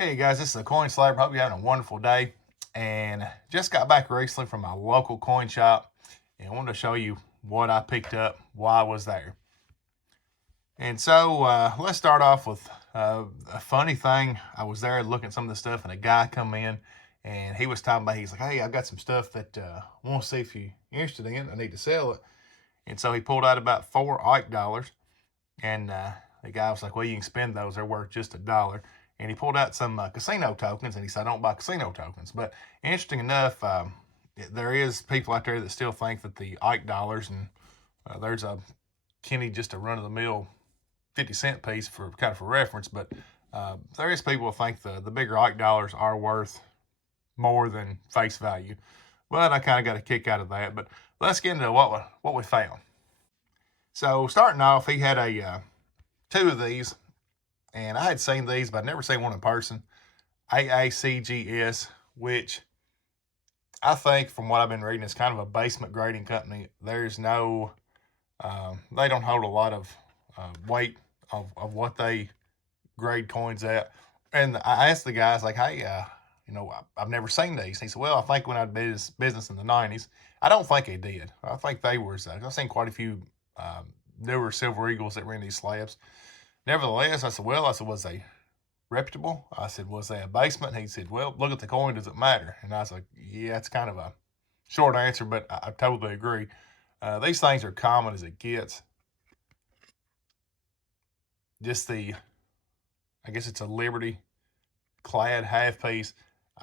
Hey guys, this is the Coin Slabber. Hope you're having a wonderful day. And just got back recently from my local coin shop and I wanted to show you what I picked up while I was there. And so let's start off with a funny thing. I was there looking at some of the stuff, and a guy come in and he was talking about, he's like, hey, I got some stuff that I want to see if you're interested in. I need to sell it. And so he pulled out about 4 Ike dollars. And the guy was like, well, you can spend those. They're worth just $1. And he pulled out some casino tokens, and he said, I don't buy casino tokens. But interesting enough, there is people out there that still think that the Ike dollars, and there's a Kenny, just a run-of-the-mill 50-cent piece for kind of for reference, but there is people who think the bigger Ike dollars are worth more than face value. But I kind of got a kick out of that. But let's get into what we found. So starting off, he had a two of these, and I had seen these, but I'd never seen one in person. AACGS, which I think, from what I've been reading, is kind of a basement grading company. There's no, they don't hold a lot of weight of what they grade coins at. And I asked the guys, like, hey, I've never seen these. And he said, well, I think when I did this business in the 90s, I don't think they did. I think they were, I've seen quite a few newer Silver Eagles that were in these slabs. Nevertheless, I said, was they reputable? I said, was they a basement? He said, well, look at the coin. Does it matter? And I was like, yeah, it's kind of a short answer, but I totally agree. These things are common as it gets. Just I guess it's a Liberty clad half piece.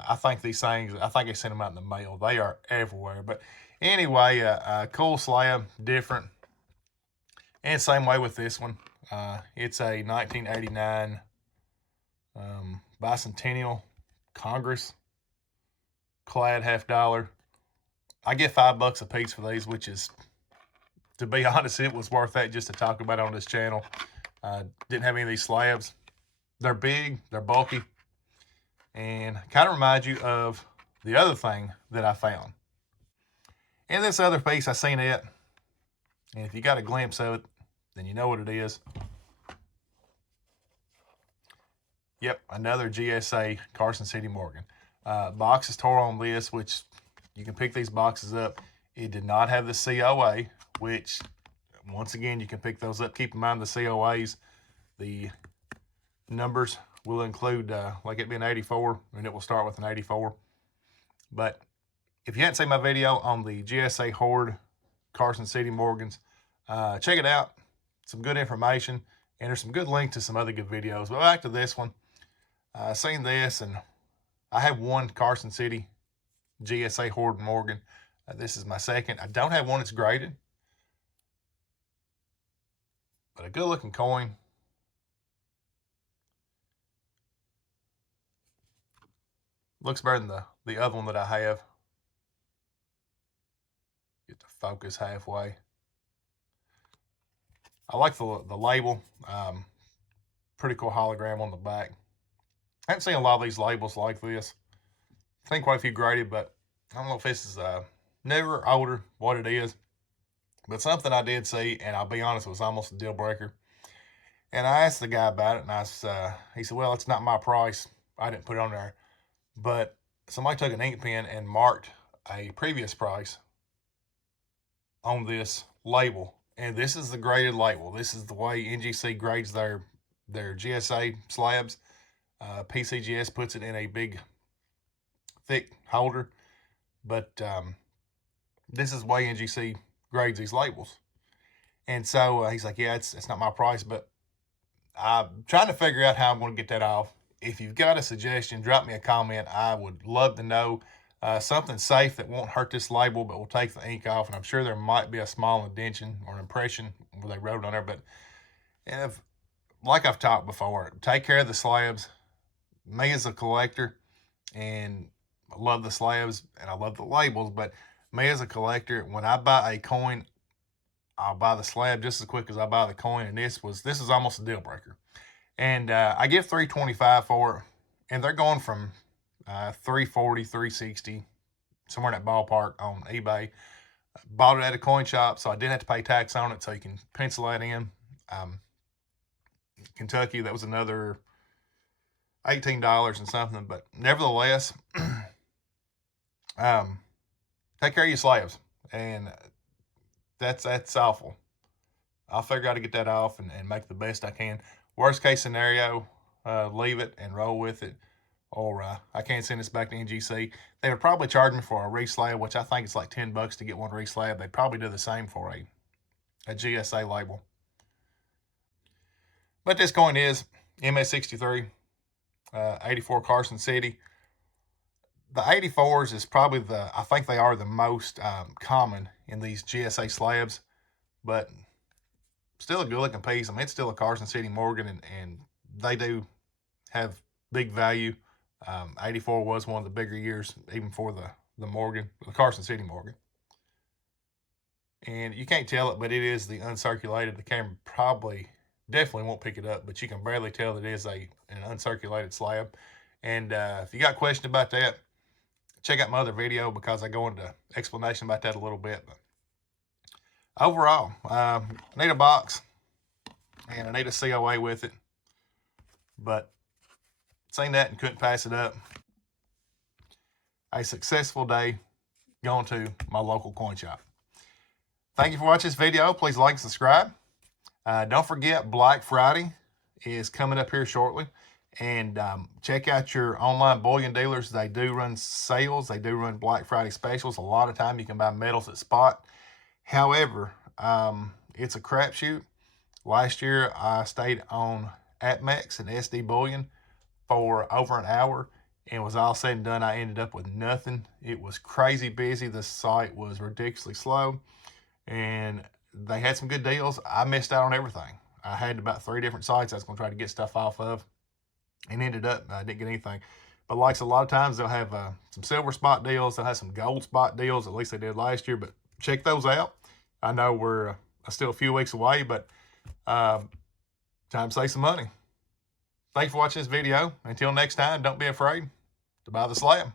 I think these things, I think they sent them out in the mail. They are everywhere. But anyway, cool slab, different. And same way with this one. It's a 1989 Bicentennial Congress clad $50. I get $5 a piece for these, which is, to be honest, it was worth that just to talk about on this channel. Didn't have any of these slabs. They're big, they're bulky, and kind of remind you of the other thing that I found. In this other piece, I seen it, and if you got a glimpse of it, then you know what it is. Yep, another GSA Carson City Morgan. Box is tore on this, which you can pick these boxes up. It did not have the COA, which, once again, you can pick those up. Keep in mind the COAs, the numbers will include, like it being 84, and it will start with an 84. But if you hadn't seen my video on the GSA Horde Carson City Morgans, check it out. Some good information, and there's some good links to some other good videos. But back to this one. I seen this, and I have one Carson City GSA Horde Morgan. This is my second. I don't have one that's graded, but a good looking coin. Looks better than the other one that I have. Get to focus halfway. I like the label. Pretty cool hologram on the back. I haven't seen a lot of these labels like this. I've seen quite a few graded, but I don't know if this is newer, older, what it is. But something I did see, and I'll be honest, it was almost a deal breaker. And I asked the guy about it, and he said, well, it's not my price. I didn't put it on there. But somebody took an ink pen and marked a previous price on this label. And this is the graded label. This is the way NGC grades their GSA slabs. PCGS puts it in a big, thick holder. But this is the way NGC grades these labels. And so he's like, yeah, it's not my price, but I'm trying to figure out how I'm going to get that off. If you've got a suggestion, drop me a comment. I would love to know something safe that won't hurt this label, but will take the ink off. And I'm sure there might be a small indention or an impression where they wrote on there. But like I've talked before, take care of the slabs. Me as a collector, and I love the slabs and I love the labels, but me as a collector, when I buy a coin, I'll buy the slab just as quick as I buy the coin. And this is almost a deal breaker. And I give $325 for it, and they're going from $340, $360, somewhere in that ballpark on eBay. Bought it at a coin shop, so I didn't have to pay tax on it, so you can pencil that in. Kentucky, that was another $18 and something, but nevertheless, take care of your slabs, and that's awful. I'll figure out to get that off and make the best I can. Worst case scenario, leave it and roll with it, or I can't send this back to NGC. They would probably charge me for a reslab, which I think it's like $10 to get one reslab. They'd probably do the same for a GSA label. But this coin is MS63, 84 Carson City. The 84s is probably I think they are the most common in these GSA slabs, but still a good looking piece. I mean, it's still a Carson City Morgan, and they do have big value. 84 was one of the bigger years, even for the Morgan, the Carson City Morgan. And you can't tell it, but it is the uncirculated. The camera definitely won't pick it up, but you can barely tell that it is an uncirculated slab. And if you got a question about that, check out my other video, because I go into explanation about that a little bit. But overall, I need a box, and I need a COA with it. But seen that and couldn't pass it up. A successful day going to my local coin shop. Thank you for watching this video. Please like and subscribe. Don't forget, Black Friday is coming up here shortly. And check out your online bullion dealers. They do run sales. They do run Black Friday specials. A lot of time you can buy metals at spot. However, it's a crapshoot. Last year, I stayed on APMEX and SD Bullion for over an hour, and was all said and done, I ended up with nothing. It was crazy busy. The site was ridiculously slow, and they had some good deals. I missed out on everything. I had about 3 different sites I was going to try to get stuff off of, and ended up, I didn't get anything. But like a lot of times, they'll have some silver spot deals. They'll have some gold spot deals. At least they did last year, but check those out. I know we're still a few weeks away, but time to save some money. Thanks for watching this video. Until next time, don't be afraid to buy the slab.